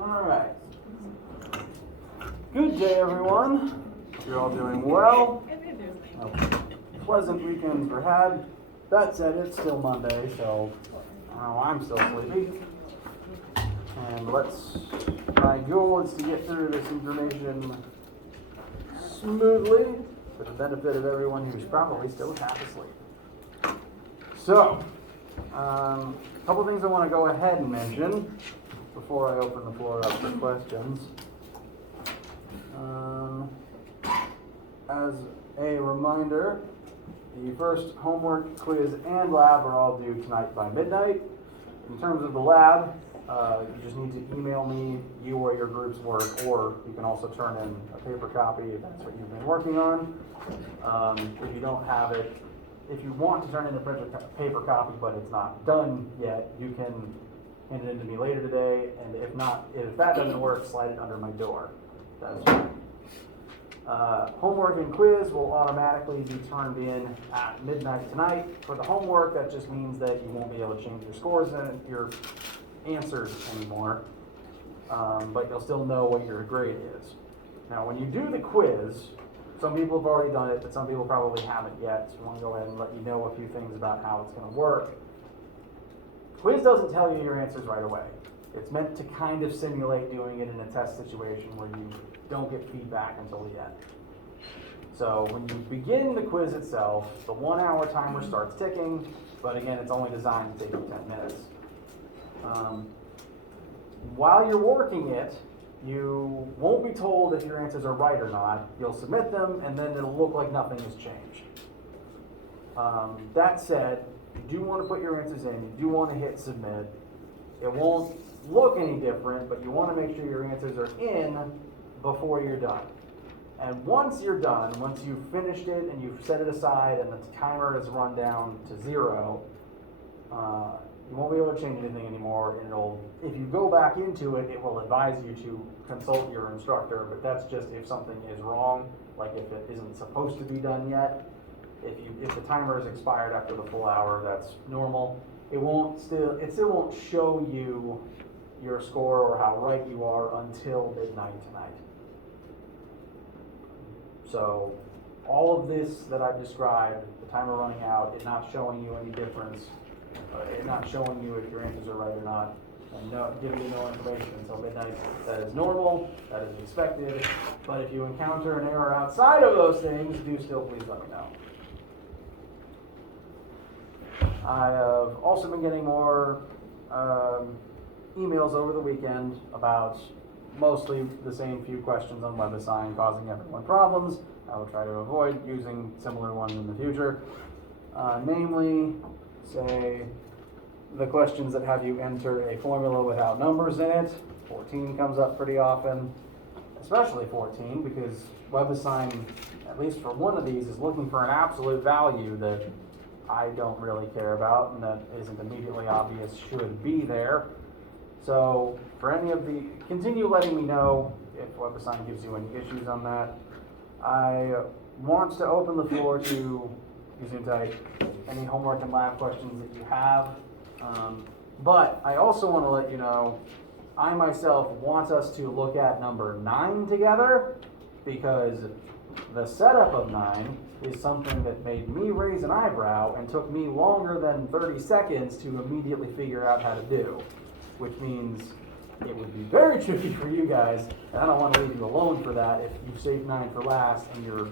All right. Good day, everyone. Hope you're all doing well. Pleasant weekends were had. That said, it's still Monday, so I'm still sleepy. And my goal is to get through this information smoothly for the benefit of everyone who's probably still half asleep. So, a couple things I want to go ahead and mention before I open the floor up for questions. As a reminder, the first homework, quiz, and lab are all due tonight by midnight. In terms of the lab, you just need to email me you or your group's work, or you can also turn in a paper copy if that's what you've been working on. If you don't have it, if you want to turn in a paper copy but it's not done yet, you can hand it in to me later today, and if that doesn't work, slide it under my door. That's fine. Homework and quiz will automatically be turned in at midnight tonight. For the homework, that just means that you won't be able to change your scores and your answers anymore, but you'll still know what your grade is. Now, when you do the quiz, some people have already done it, but some people probably haven't yet, so I want to go ahead and let you know a few things about how it's going to work. Quiz doesn't tell you your answers right away. It's meant to kind of simulate doing it in a test situation where you don't get feedback until the end. So when you begin the quiz itself, the 1 hour timer starts ticking, but again, it's only designed to take you 10 minutes. While you're working it, you won't be told if your answers are right or not. You'll submit them, and then it'll look like nothing has changed. That said, you do want to put your answers in, you do want to hit submit. It won't look any different, but you want to make sure your answers are in before you're done. And once you're done, once you've finished it and you've set it aside and the timer is run down to 0, you won't be able to change anything anymore. And if you go back into it, it will advise you to consult your instructor, but that's just if something is wrong, like if it isn't supposed to be done yet. If the timer is expired after the full hour, that's normal. It still won't show you your score or how right you are until midnight tonight. So all of this that I've described, the timer running out, it not showing you any difference, it not showing you if your answers are right or not, and giving you no information until midnight, that is normal, that is expected. But if you encounter an error outside of those things, do still please let me know. I have also been getting more emails over the weekend about mostly the same few questions on WebAssign causing everyone problems. I will try to avoid using similar ones in the future. Namely, say, the questions that have you enter a formula without numbers in it. 14 comes up pretty often, especially 14, because WebAssign, at least for one of these, is looking for an absolute value that I don't really care about and that isn't immediately obvious should be there. So for continue letting me know if WebAssign gives you any issues on that. I want to open the floor to Gesundheit, any homework and lab questions that you have. But I also want to let you know, I myself want us to look at number 9 together, because the setup of 9 is something that made me raise an eyebrow and took me longer than 30 seconds to immediately figure out how to do, which means it would be very tricky for you guys, and I don't want to leave you alone for that if you saved 9 for last and you're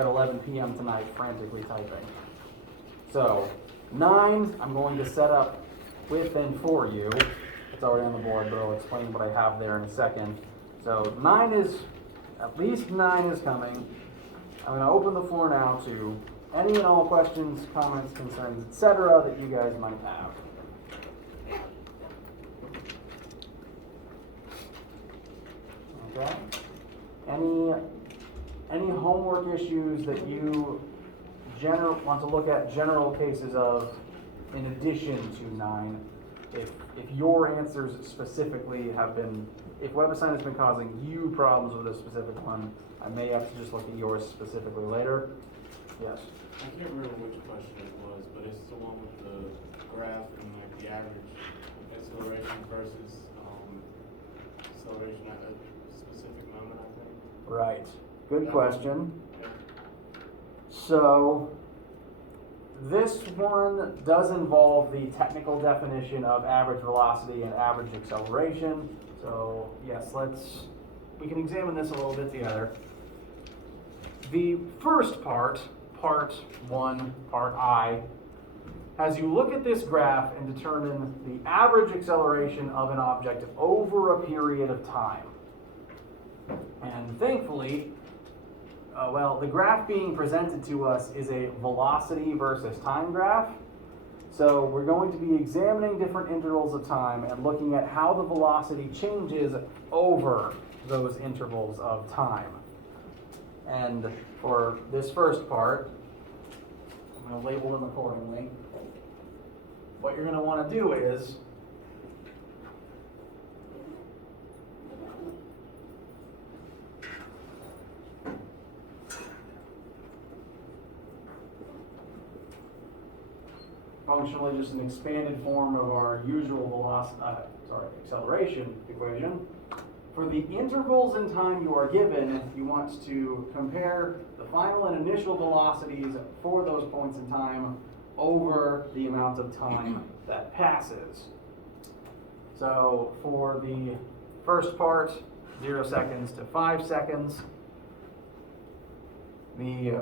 at 11 p.m. tonight frantically typing. So 9, I'm going to set up with and for you. It's already on the board, but I'll explain what I have there in a second. So at least 9 is coming. I'm going to open the floor now to any and all questions, comments, concerns, etc. that you guys might have. Okay? Any homework issues that you want to look at general cases of in addition to 9? If your answers specifically if WebAssign has been causing you problems with a specific one, I may have to just look at yours specifically later. Yes? I can't remember which question it was, but it's the one with the graph and like the average acceleration versus acceleration at a specific moment, I think. Right. Good question. Yeah. So this one does involve the technical definition of average velocity and average acceleration. So yes, we can examine this a little bit together. The first part, part 1, part I, as you look at this graph and determine the average acceleration of an object over a period of time. And thankfully, the graph being presented to us is a velocity versus time graph. So we're going to be examining different intervals of time and looking at how the velocity changes over those intervals of time. And for this first part, I'm going to label them accordingly. What you're going to want to do is functionally just an expanded form of our usual acceleration equation. For the intervals in time you are given, you want to compare the final and initial velocities for those points in time over the amount of time that passes. So for the first part, 0 seconds to 5 seconds, the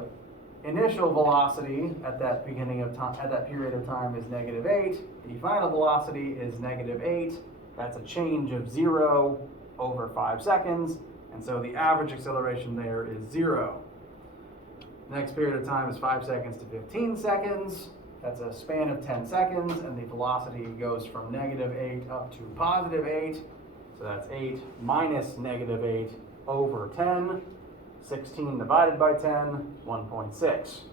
initial velocity at that beginning of time, at that period of time, is -8. The final velocity is -8. That's a change of 0 over 5 seconds, and so the average acceleration there is 0. Next period of time is 5 seconds to 15 seconds. That's a span of 10 seconds, and the velocity goes from -8 up to +8. So that's 8 minus -8 over 10. 16 divided by 10, 1.6.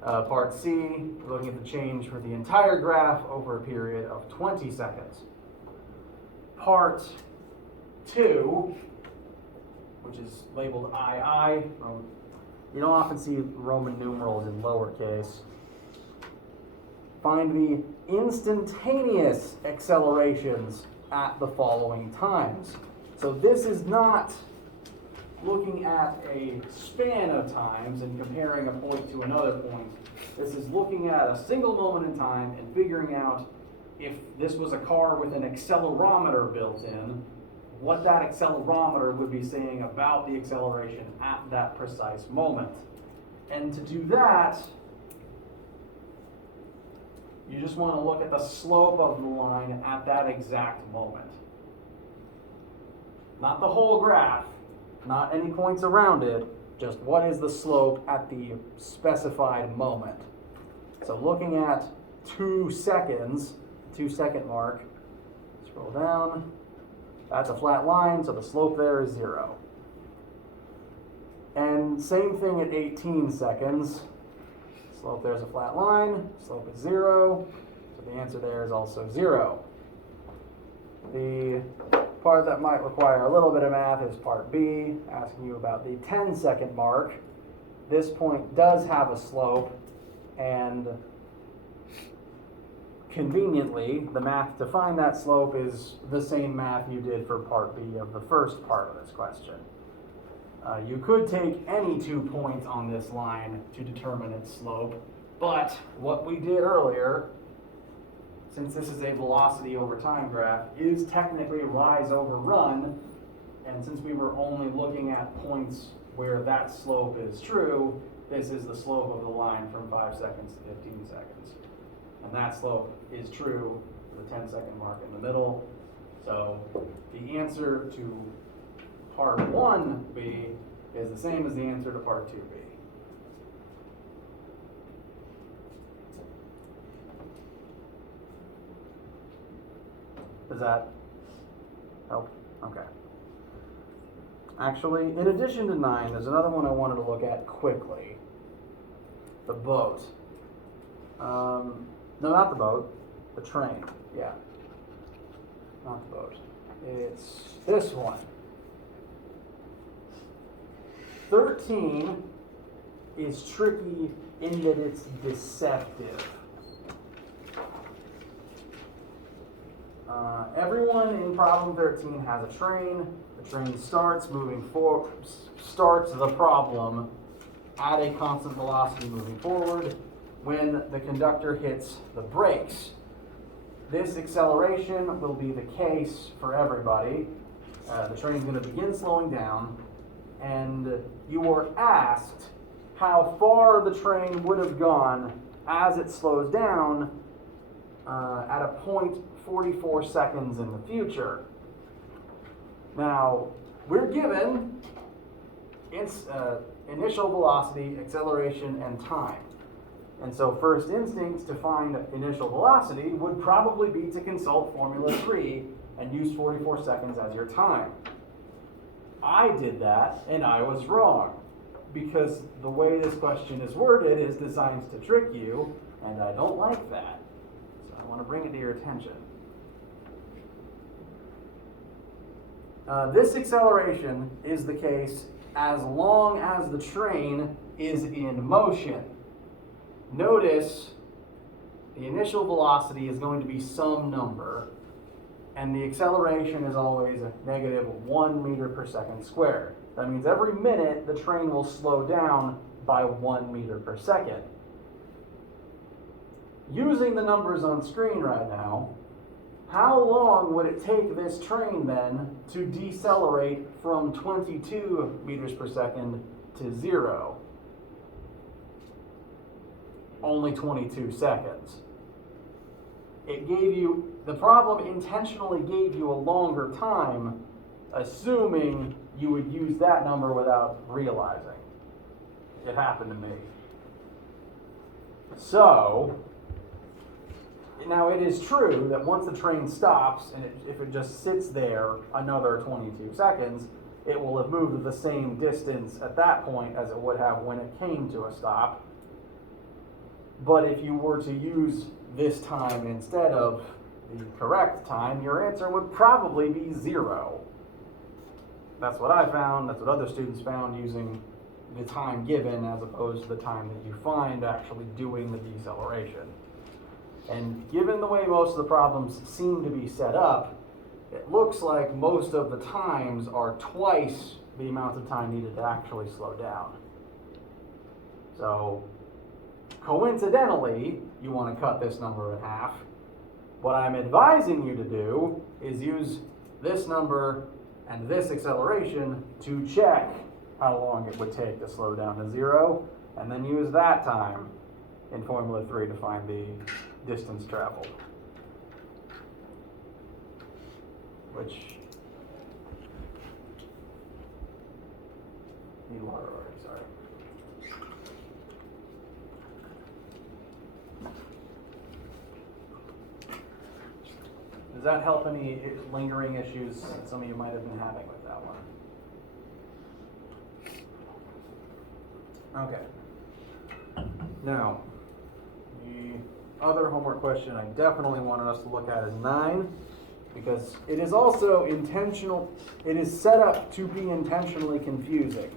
Part C, we're looking at the change for the entire graph over a period of 20 seconds. Part 2, which is labeled II, you don't often see Roman numerals in lowercase. Find the instantaneous accelerations at the following times. So this is not looking at a span of times and comparing a point to another point. This is looking at a single moment in time and figuring out if this was a car with an accelerometer built in, what that accelerometer would be saying about the acceleration at that precise moment. And to do that, you just want to look at the slope of the line at that exact moment. Not the whole graph, not any points around it, just what is the slope at the specified moment. So looking at 2 seconds, 2-second mark, scroll down, that's a flat line, so the slope there is 0. And same thing at 18 seconds, slope there is a flat line, slope is 0, so the answer there is also 0. The part that might require a little bit of math is part B, asking you about the 10-second mark. This point does have a slope, and conveniently, the math to find that slope is the same math you did for part B of the first part of this question. You could take any 2 points on this line to determine its slope, but what we did earlier, since this is a velocity over time graph, is technically rise over run, and since we were only looking at points where that slope is true, this is the slope of the line from 5 seconds to 15 seconds. And that slope is true for the 10-second mark in the middle. So the answer to part 1B is the same as the answer to part 2B. Does that help? Okay. Actually, in addition to 9, there's another one I wanted to look at quickly. The boat. No, not the boat. The train. Yeah. Not the boat. It's this one. 13 is tricky in that it's deceptive. Everyone in problem 13 has a train. The train starts moving forward, starts the problem at a constant velocity moving forward when the conductor hits the brakes. This acceleration will be the case for everybody. The train's going to begin slowing down, and you were asked how far the train would have gone as it slows down at a point 44 seconds in the future. Now, we're given initial velocity, acceleration, and time. And so first instinct to find initial velocity would probably be to consult Formula 3 and use 44 seconds as your time. I did that, and I was wrong, because the way this question is worded is designed to trick you, and I don't like that. So I want to bring it to your attention. This acceleration is the case as long as the train is in motion. Notice the initial velocity is going to be some number, and the acceleration is always a negative 1 meter per second squared. That means every minute the train will slow down by 1 meter per second. Using the numbers on screen right now, how long would it take this train then to decelerate from 22 meters per second to 0? Only 22 seconds. It gave you, the problem intentionally gave you a longer time, assuming you would use that number without realizing. It happened to me. So, now it is true that once the train stops, and if it just sits there another 22 seconds, it will have moved the same distance at that point as it would have when it came to a stop. But if you were to use this time instead of the correct time, your answer would probably be 0. That's what I found, that's what other students found using the time given as opposed to the time that you find actually doing the deceleration. And given the way most of the problems seem to be set up, it looks like most of the times are twice the amount of time needed to actually slow down. So, coincidentally, you want to cut this number in half. What I'm advising you to do is use this number and this acceleration to check how long it would take to slow down to 0, and then use that time in Formula 3 to find the distance traveled. Which, need water already, sorry. Does that help any lingering issues that some of you might have been having with that one? Okay. Now, the other homework question I definitely wanted us to look at is 9, because it is also intentional, it is set up to be intentionally confusing,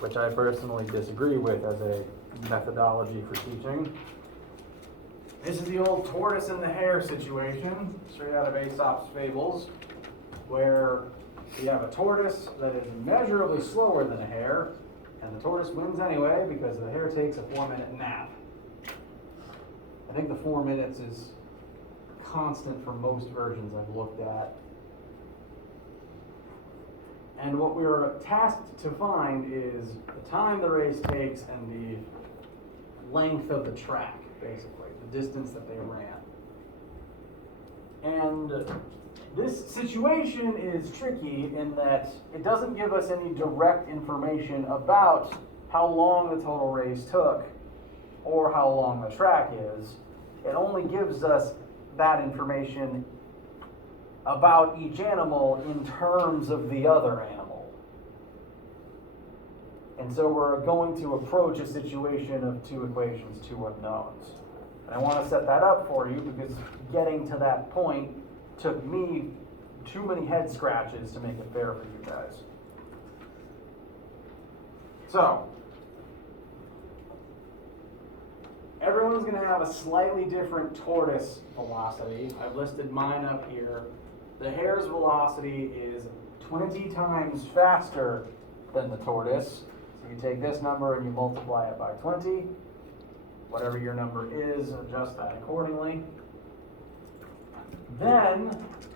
which I personally disagree with as a methodology for teaching. This is the old tortoise and the hare situation, straight out of Aesop's fables, where you have a tortoise that is immeasurably slower than a hare, and the tortoise wins anyway because the hare takes a 4-minute nap. I think the 4 minutes is constant for most versions I've looked at. And what we are tasked to find is the time the race takes and the length of the track, basically, the distance that they ran. And this situation is tricky in that it doesn't give us any direct information about how long the total race took or how long the track is. It only gives us that information about each animal in terms of the other animal. And so we're going to approach a situation of 2 equations, 2 unknowns. And I want to set that up for you because getting to that point took me too many head scratches to make it fair for you guys. So, everyone's going to have a slightly different tortoise velocity. I've listed mine up here. The hare's velocity is 20 times faster than the tortoise. So you take this number and you multiply it by 20. Whatever your number is, adjust that accordingly. Then,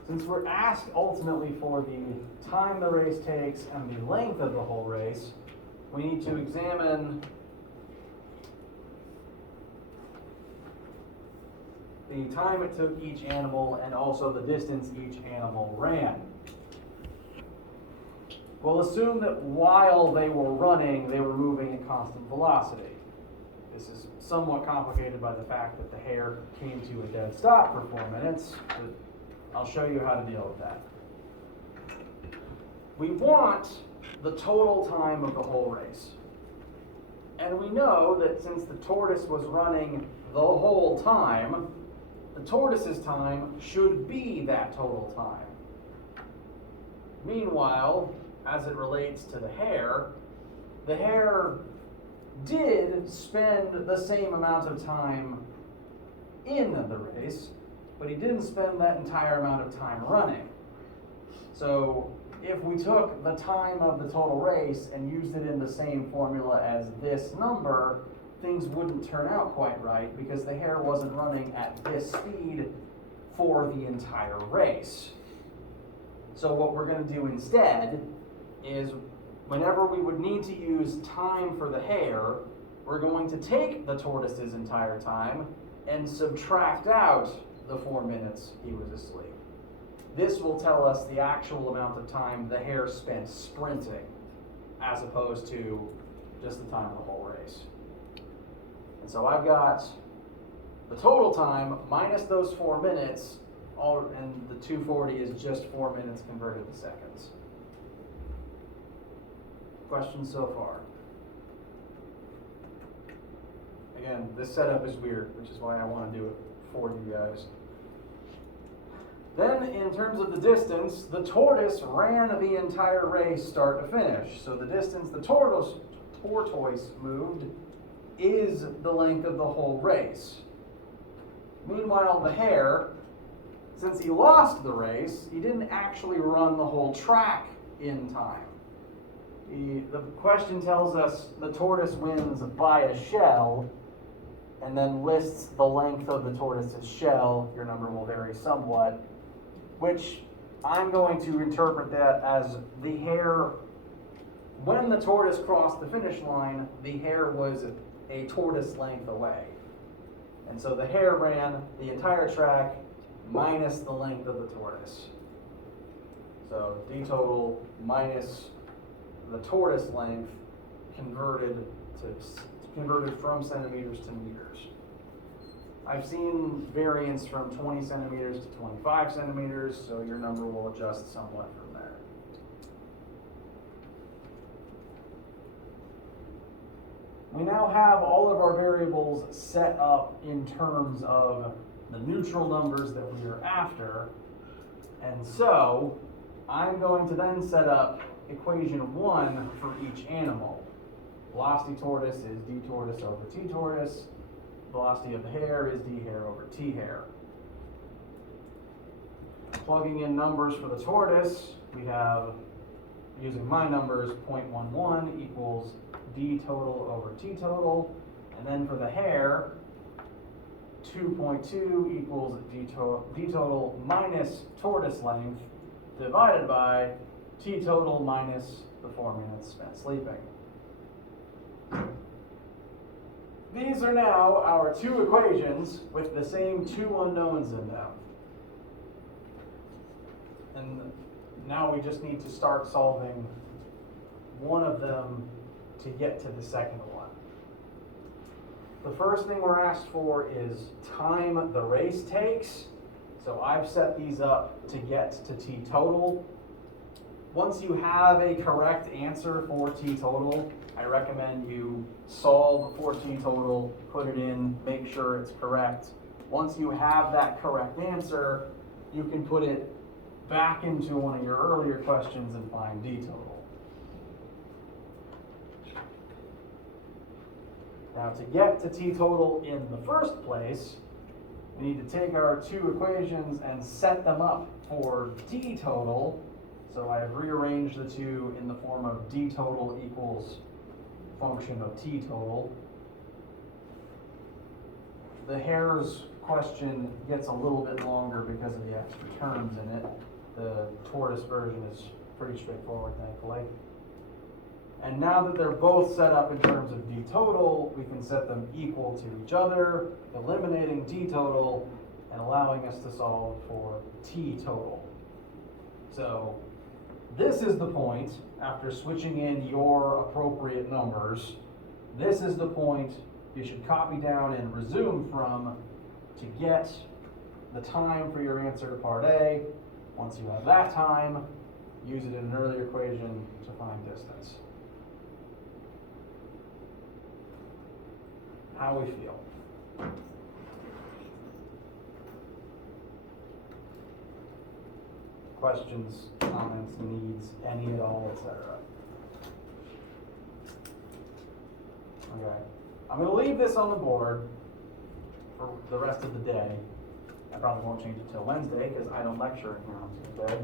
since we're asked ultimately for the time the race takes and the length of the whole race, we need to examine the time it took each animal and also the distance each animal ran. We'll assume that while they were running, they were moving at constant velocity. This is somewhat complicated by the fact that the hare came to a dead stop for 4 minutes, but I'll show you how to deal with that. We want the total time of the whole race. And we know that since the tortoise was running the whole time, the tortoise's time should be that total time. Meanwhile, as it relates to the hare did spend the same amount of time in the race, but he didn't spend that entire amount of time running. So if we took the time of the total race and used it in the same formula as this number, things wouldn't turn out quite right because the hare wasn't running at this speed for the entire race. So what we're going to do instead is whenever we would need to use time for the hare, we're going to take the tortoise's entire time and subtract out the 4 minutes he was asleep. This will tell us the actual amount of time the hare spent sprinting, as opposed to just the time of the whole race. And so I've got the total time minus those 4 minutes, and the 240 is just 4 minutes converted to seconds. Questions so far? Again, this setup is weird, which is why I want to do it for you guys. Then, in terms of the distance, the tortoise ran the entire race start to finish. So the distance the tortoise moved is the length of the whole race. Meanwhile, the hare, since he lost the race, he didn't actually run the whole track in time. The question tells us the tortoise wins by a shell, and then lists the length of the tortoise's shell. Your number will vary somewhat, which I'm going to interpret that as the hare, when the tortoise crossed the finish line, the hare was a tortoise length away. And so the hare ran the entire track minus the length of the tortoise. So D total minus the tortoise length converted from centimeters to meters. I've seen variance from 20 centimeters to 25 centimeters, so your number will adjust somewhat from there. We now have all of our variables set up in terms of the neutral numbers that we are after, and so I'm going to then set up equation 1 for each animal. Velocity tortoise is d tortoise over t tortoise. Velocity of the hare is d hare over t hare. Plugging in numbers for the tortoise, we have, using my numbers, 0.11 equals d total over t total. And then for the hare, 2.2 equals d total minus tortoise length divided by t total minus the 4 minutes spent sleeping. These are now our two equations with the same two unknowns in them. And now we just need to start solving one of them to get to the second one. The first thing we're asked for is time the race takes. So I've set these up to get to t total. Once you have a correct answer for t total, I recommend you solve for t total, put it in, make sure it's correct. Once you have that correct answer, you can put it back into one of your earlier questions and find d total. Now to get to t total in the first place, we need to take our two equations and set them up for d total. So I've rearranged the two in the form of d total equals function of t total. The hares question gets a little bit longer because of the extra terms in it. The tortoise version is pretty straightforward, thankfully. And now that they're both set up in terms of d total, we can set them equal to each other, eliminating d total and allowing us to solve for t total. So this is the point, after switching in your appropriate numbers, this is the point you should copy down and resume from to get the time for your answer to part A. Once you have that time, use it in an earlier equation to find distance. How we feel. Questions, comments, needs, any at all, etc. Okay. I'm going to leave this on the board for the rest of the day. I probably won't change it till Wednesday because I don't lecture in here on Tuesday.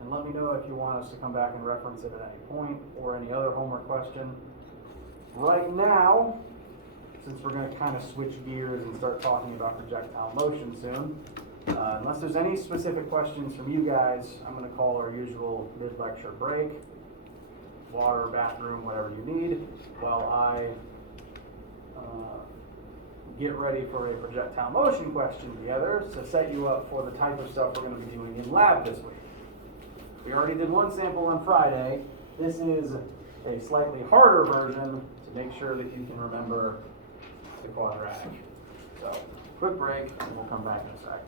And let me know if you want us to come back and reference it at any point or any other homework question. Right now, since we're going to kind of switch gears and start talking about projectile motion soon, unless there's any specific questions from you guys, I'm going to call our usual mid-lecture break. Water, bathroom, whatever you need, while I get ready for a projectile motion question together to set you up for the type of stuff we're going to be doing in lab this week. We already did one sample on Friday. This is a slightly harder version to make sure that you can remember the quadratic. So, quick break, and we'll come back in a sec.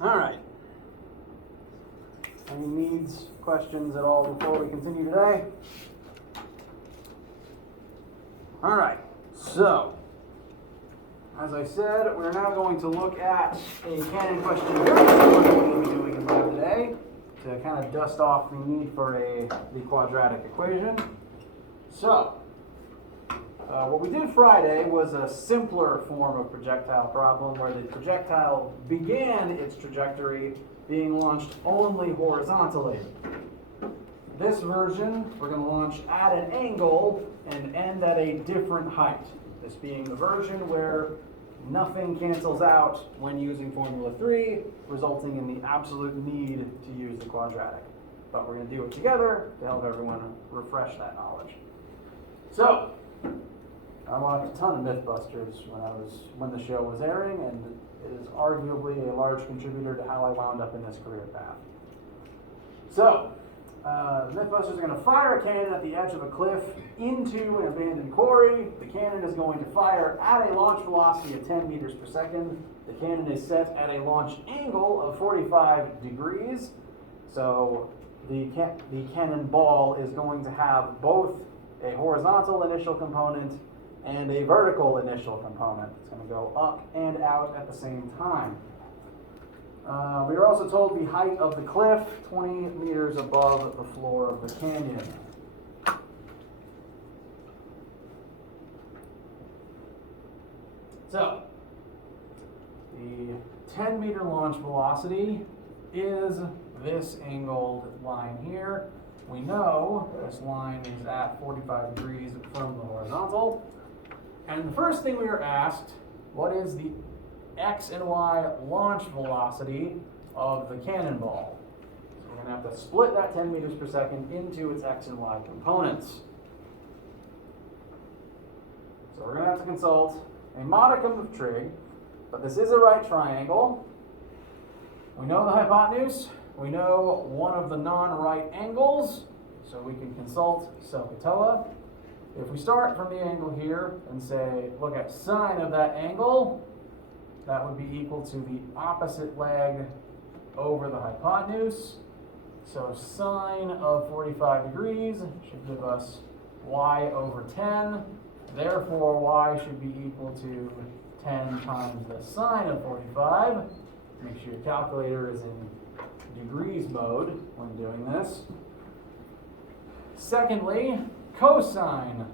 All right. Any needs, questions at all before we continue today? All right. So, as I said, we're now going to look at a canon question very similar to what we'll be doing in lab today to kind of dust off the need for the quadratic equation. So, what we did Friday was a simpler form of projectile problem where the projectile began its trajectory being launched only horizontally. This version, we're going to launch at an angle and end at a different height. This being the version where nothing cancels out when using Formula 3, resulting in the absolute need to use the quadratic. But we're going to do it together to help everyone refresh that knowledge. So, I watched a ton of Mythbusters when the show was airing, and it is arguably a large contributor to how I wound up in this career path. So, the Mythbusters are going to fire a cannon at the edge of a cliff into an abandoned quarry. The cannon is going to fire at a launch velocity of 10 meters per second. The cannon is set at a launch angle of 45 degrees. So the cannonball is going to have both a horizontal initial component and a vertical initial component. It's going to go up and out at the same time. We are also told the height of the cliff, 20 meters above the floor of the canyon. So, the 10-meter launch velocity is this angled line here. We know this line is at 45 degrees from the horizontal. And the first thing we are asked, what is the X and Y launch velocity of the cannonball? So we're going to have to split that 10 meters per second into its X and Y components. So we're going to have to consult a modicum of trig, but this is a right triangle. We know the hypotenuse. We know one of the non-right angles, so we can consult SOHCAHTOA. If we start from the angle here and say, look at sine of that angle, that would be equal to the opposite leg over the hypotenuse. So sine of 45 degrees should give us y over 10. Therefore, y should be equal to 10 times the sine of 45. Make sure your calculator is in degrees mode when doing this. Secondly, cosine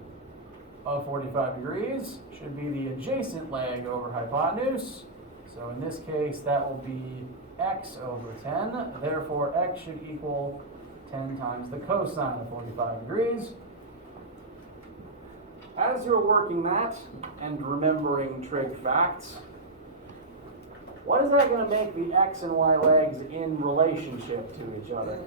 of 45 degrees should be the adjacent leg over hypotenuse. So in this case, that will be x over 10. Therefore, x should equal 10 times the cosine of 45 degrees. As you're working that and remembering trig facts, what is that going to make the x and y legs in relationship to each other?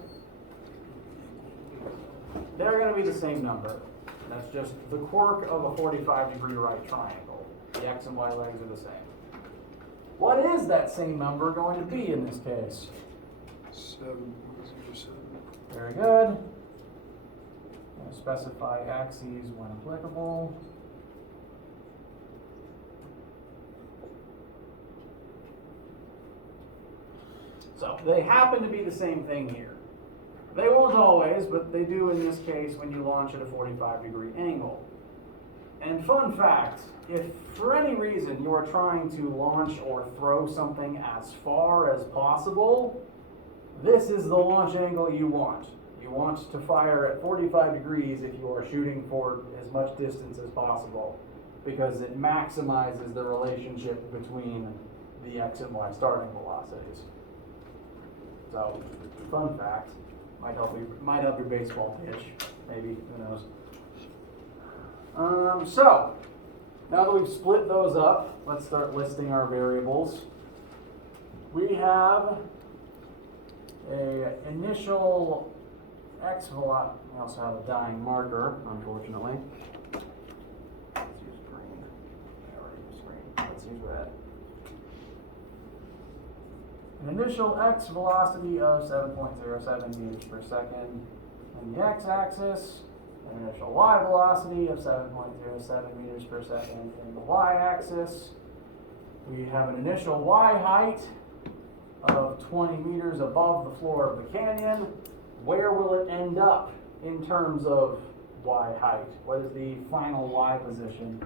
They're going to be the same number. That's just the quirk of a 45-degree right triangle. The x and y legs are the same. What is that same number going to be in this case? 7.07. Very good. Specify axes when applicable. So they happen to be the same thing here. They won't always, but they do in this case when you launch at a 45-degree angle. And fun fact, if for any reason you are trying to launch or throw something as far as possible, this is the launch angle you want. You want to fire at 45 degrees if you are shooting for as much distance as possible, because it maximizes the relationship between the x and y starting velocities. So, fun fact, might help your baseball pitch, maybe, who knows. So, now that we've split those up, let's start listing our variables. We have a initial x velocity. We also have a dying marker, unfortunately. Let's use green. I already used green. Let's use red. An initial x velocity of 7.07 meters per second in the x-axis. An initial y velocity of 7.07 meters per second in the y-axis. We have an initial y height of 20 meters above the floor of the canyon, where will it end up in terms of y height? What is the final y position?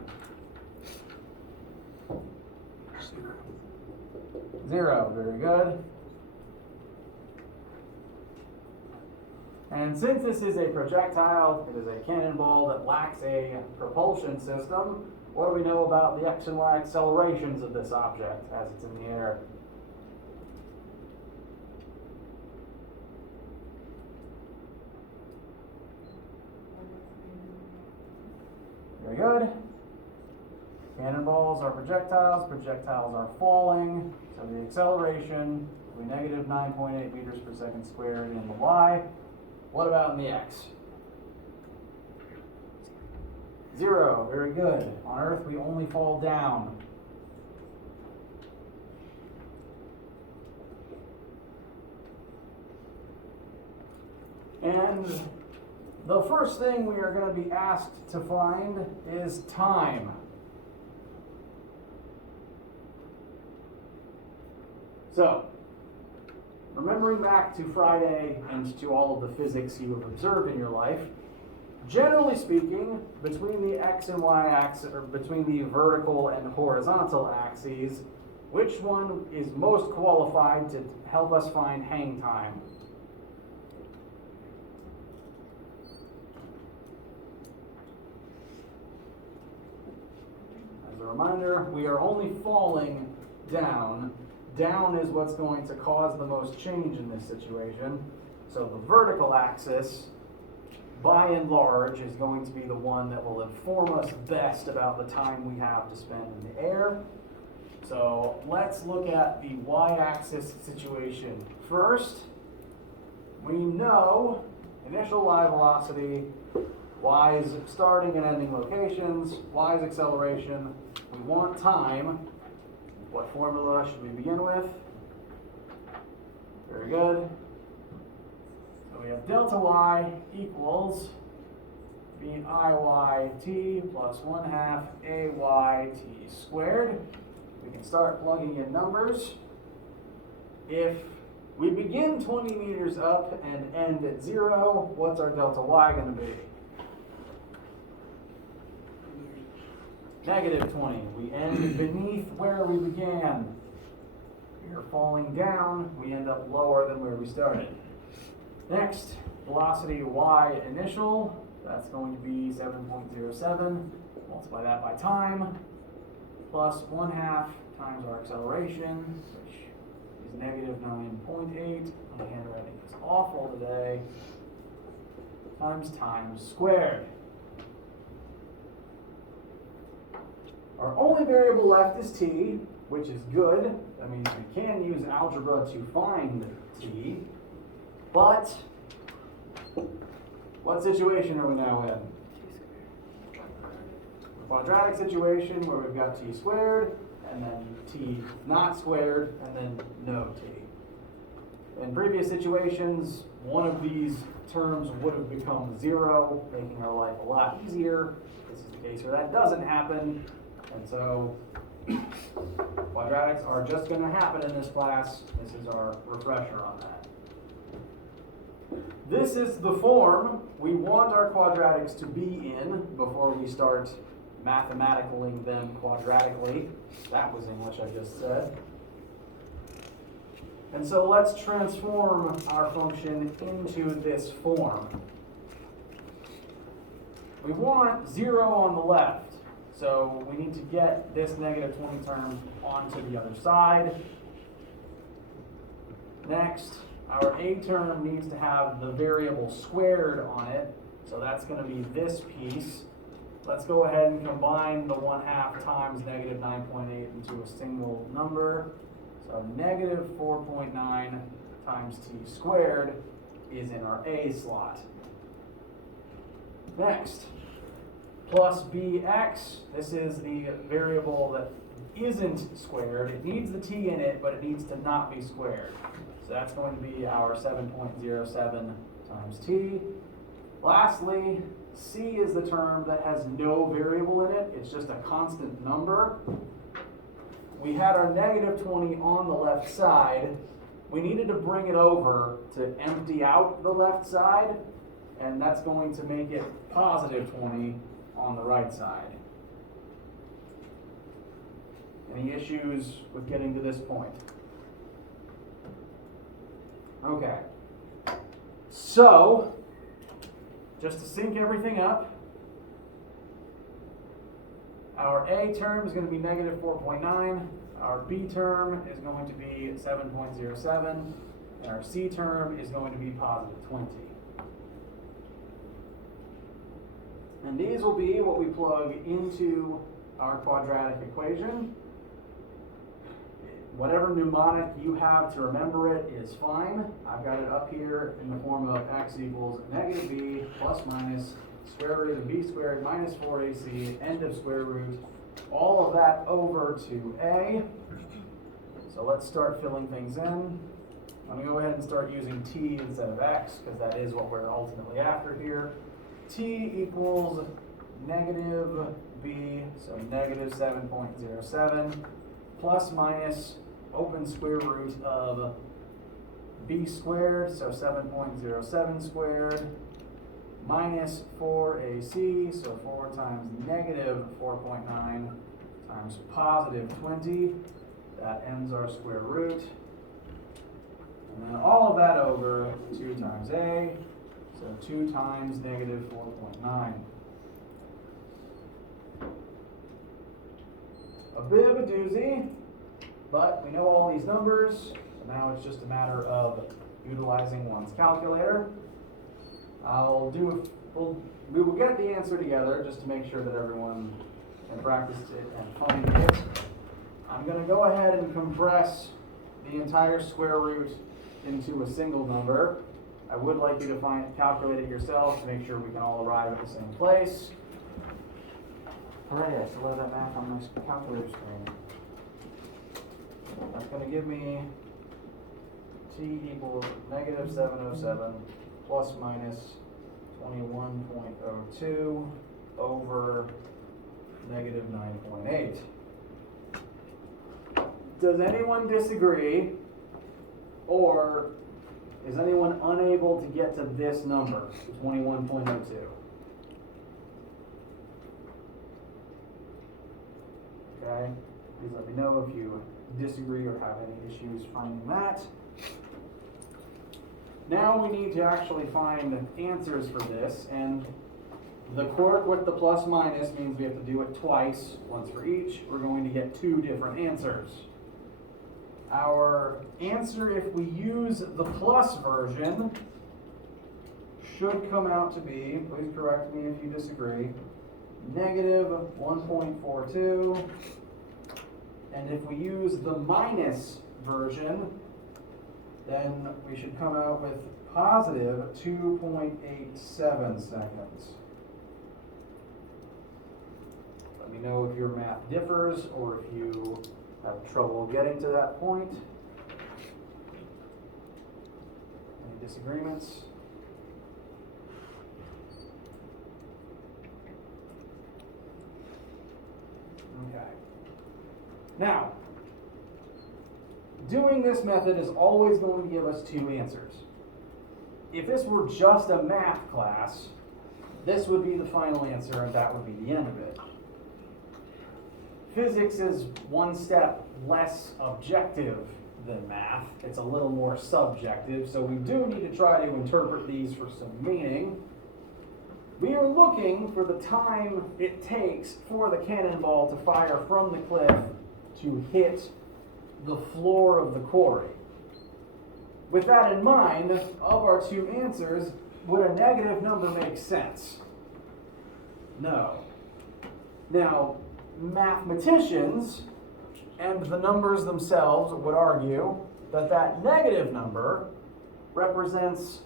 0, very good. And since this is a projectile, it is a cannonball that lacks a propulsion system, what do we know about the x and y accelerations of this object as it's in the air? Very good. Cannonballs are projectiles, projectiles are falling, so the acceleration will be negative 9.8 meters per second squared in the y. What about in the x? 0, very good. On Earth we only fall down. And the first thing we are going to be asked to find is time. So, remembering back to Friday and to all of the physics you have observed in your life, generally speaking, between the x and y axis, or between the vertical and horizontal axes, which one is most qualified to help us find hang time? As a reminder, we are only falling down. Down is what's going to cause the most change in this situation. So the vertical axis, by and large, is going to be the one that will inform us best about the time we have to spend in the air. So let's look at the y-axis situation first. We know initial y velocity, y's starting and ending locations, y's acceleration. We want time. What formula should we begin with? Very good. So we have delta y equals BIYT plus 1/2 AYT squared. We can start plugging in numbers. If we begin 20 meters up and end at 0, what's our delta y going to be? Negative 20. We end beneath where we began. We are falling down. We end up lower than where we started. Next, velocity y initial. That's going to be 7.07. Multiply that by time. Plus 1/2 times our acceleration, which is negative 9.8. My handwriting is awful today. Times time squared. Our only variable left is t, which is good. That means we can use algebra to find t. But what situation are we now in? A quadratic situation where we've got t squared, and then t not squared, and then no t. In previous situations, one of these terms would have become 0, making our life a lot easier. This is the case where that doesn't happen. And so quadratics are just going to happen in this class. This is our refresher on that. This is the form we want our quadratics to be in before we start mathematicaling them quadratically. That was English I just said. And so let's transform our function into this form. We want 0 on the left. So we need to get this negative 20 term onto the other side. Next, our a term needs to have the variable squared on it. So that's going to be this piece. Let's go ahead and combine the 1/2 times negative 9.8 into a single number. So negative 4.9 times t squared is in our a slot. Next. Plus bx, this is the variable that isn't squared. It needs the t in it, but it needs to not be squared. So that's going to be our 7.07 times t. Lastly, c is the term that has no variable in it. It's just a constant number. We had our negative 20 on the left side. we needed to bring it over to empty out the left side, and that's going to make it positive 20 on the right side. Any issues with getting to this point? Okay. So, just to sync everything up, our A term is going to be negative 4.9, our B term is going to be 7.07, and our C term is going to be positive 20. And these will be what we plug into our quadratic equation. Whatever mnemonic you have to remember it is fine. I've got it up here in the form of x equals negative b plus minus square root of b squared minus 4ac end of square root, all of that over to a. So let's start filling things in. I'm going to go ahead and start using t instead of x because that is what we're ultimately after here. T equals negative b, so negative 7.07 plus minus open square root of b squared, so 7.07 squared, minus 4ac, so 4 times negative 4.9 times positive 20. That ends our square root. And then all of that over 2 times a, so 2 times negative 4.9. A bit of a doozy, but we know all these numbers, so now it's just a matter of utilizing one's calculator. We will get the answer together just to make sure that everyone can practice it and find it. I'm going to go ahead and compress the entire square root into a single number. I would like you to calculate it yourself to make sure we can all arrive at the same place. Alright, I still have that math on my calculator screen. That's going to give me t equals negative 707 plus minus 21.02 over negative 9.8. Does anyone disagree, or is anyone unable to get to this number, 21.02? Okay, please let me know if you disagree or have any issues finding that. Now we need to actually find answers for this, and the quirk with the plus minus means we have to do it twice, once for each. We're going to get 2 different answers. Our answer, if we use the plus version, should come out to be, please correct me if you disagree, negative 1.42. And if we use the minus version, then we should come out with positive 2.87 seconds. Let me know if your math differs or if you have trouble getting to that point. Any disagreements? Okay. Now, doing this method is always going to give us 2 answers. If this were just a math class, this would be the final answer and that would be the end of it. Physics is one step less objective than math. It's a little more subjective, so we do need to try to interpret these for some meaning. We are looking for the time it takes for the cannonball to fire from the cliff to hit the floor of the quarry. With that in mind, of our 2 answers, would a negative number make sense? No. Now, mathematicians and the numbers themselves would argue that that negative number represents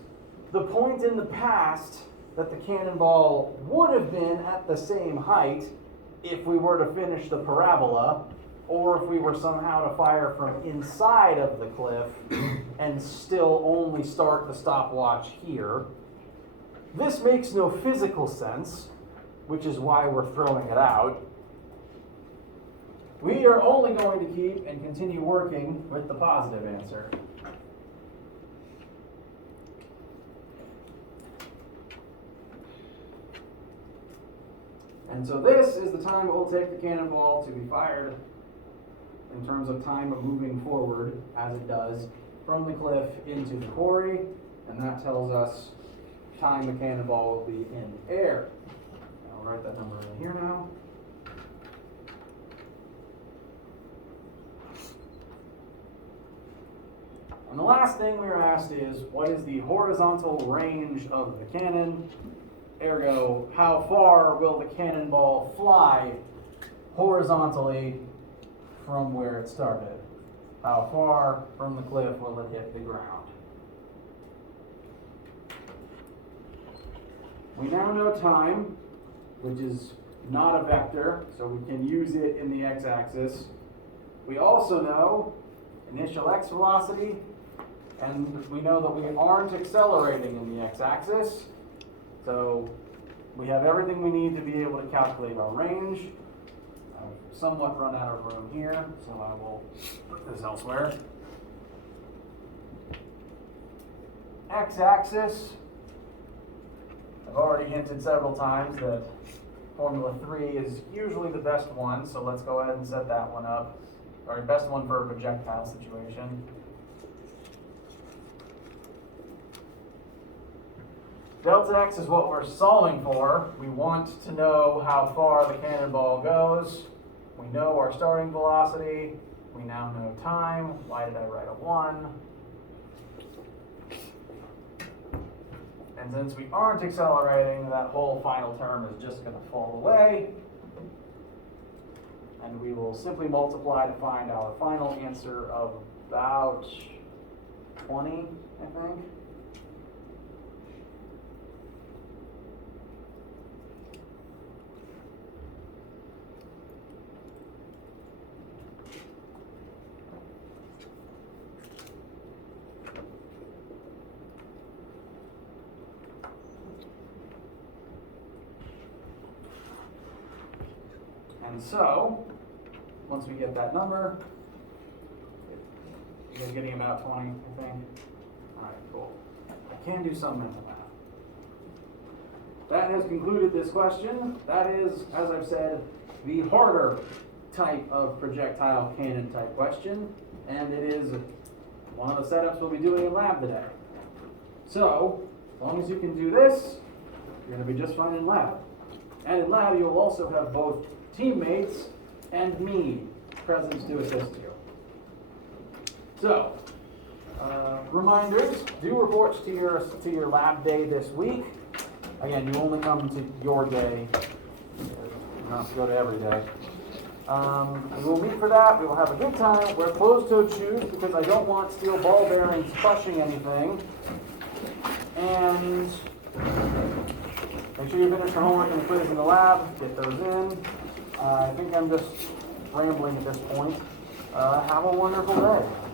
the point in the past that the cannonball would have been at the same height if we were to finish the parabola, or if we were somehow to fire from inside of the cliff and still only start the stopwatch here. This makes no physical sense, which is why we're throwing it out. We are only going to keep and continue working with the positive answer. And so this is the time it will take the cannonball to be fired in terms of time of moving forward, as it does, from the cliff into the quarry. And that tells us time the cannonball will be in air. I'll write that number in here now. And the last thing we were asked is, what is the horizontal range of the cannon? Ergo, how far will the cannonball fly horizontally from where it started? How far from the cliff will it hit the ground? We now know time, which is not a vector, so we can use it in the x-axis. We also know initial x velocity, and we know that we aren't accelerating in the x-axis. So we have everything we need to be able to calculate our range. I've somewhat run out of room here, so I will put this elsewhere. X-axis, I've already hinted several times that Formula 3 is usually the best one, so let's go ahead and set that one up. Or best one for a projectile situation. Delta X is what we're solving for. We want to know how far the cannonball goes. We know our starting velocity. We now know time. Why did I write a 1? And since we aren't accelerating, that whole final term is just going to fall away. And we will simply multiply to find our final answer of about 20, I think. And so, once we get that number, you guys getting about 20, I think? Alright, cool. I can do some mental math. That has concluded this question. That is, as I've said, the harder type of projectile cannon type question, and it is one of the setups we'll be doing in lab today. So, as long as you can do this, you're going to be just fine in lab. And in lab, you'll also have both teammates and me present to assist you. So, reminders, do reports to your lab day this week. Again, you only come to your day. You don't have to go to every day. We will meet for that. We will have a good time. Wear closed-toed shoes because I don't want steel ball bearings crushing anything. And make sure you finish your homework and the quiz in the lab. Get those in. I think I'm just rambling at this point. Have a wonderful day.